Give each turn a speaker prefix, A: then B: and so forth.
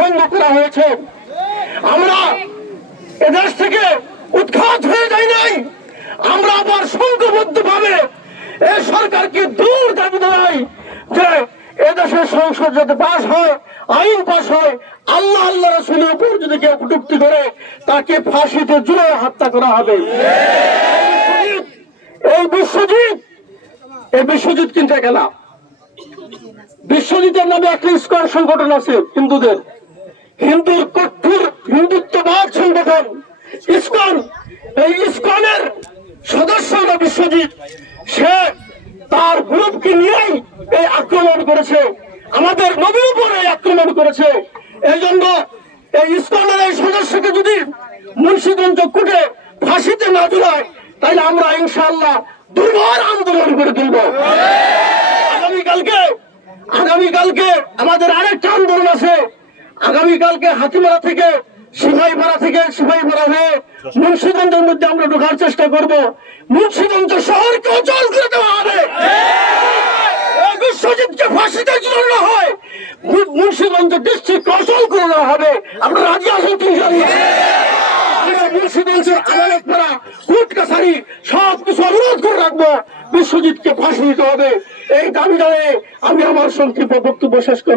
A: ভঙ্গ করা হয়েছে। আমরা এদেশ থেকে উৎখাত হয়ে যাই নাই। আমরা আবার সংঘবদ্ধ ভাবে এই সরকারকে দূর দাবি জানাই যে এদেশের সংসদ যাতে পাশ হয়, আইন পাশ হয়, আল্লাহ আল্লাহ রসুলের উপর যদি কেউ কটুক্তি করে, তাকে ফাঁসিতে জুড়ে হত্যা করা হবে। এই বিশ্বজিৎ এই বিশ্বজিৎ কিনতে গেলাম বিশ্বজিতের নামে একটা ইস্কন সংগঠন আছে হিন্দুদের। হিন্দুর কঠোর হিন্দুত্ববাদ সংগঠন। ইস্কন, এই ইস্কনের সদস্য বিশ্বজিৎ। সে তার গ্রুপকে নিয়েই এই আক্রমণ করেছে। আমাদের নবীর উপরে আক্রমণ করেছে। এই জন্য এই ইস্কনের এই সদস্যকে যদি মুন্সিগঞ্জ কুটে ফাঁসিতে না জুড়ায় তাহলে আমরা ইনশাআল্লাহ দুর্বার আন্দোলন করে তুলব। আগামীকালকে আগামীকালকে আমাদের আরেকটা আন্দোলন আছে। আগামীকালকে হাতিমারা থেকে, সিপাহীপাড়া থেকে সিপাহীপাড়া হয়ে মুন্সিগঞ্জের মধ্যে আমরা ঢোকার চেষ্টা করব। মুন্সিগঞ্জ শহরকে অচল করে দেওয়া হবে। বিশ্বজিৎকে আমরা রাজি সব কিছু অনুরোধ করে রাখব। ফাঁসি দিতে হবে। এই দাবি জানিয়ে আমি আমার সংক্ষিপ্ত বক্তব্য শেষ করলাম।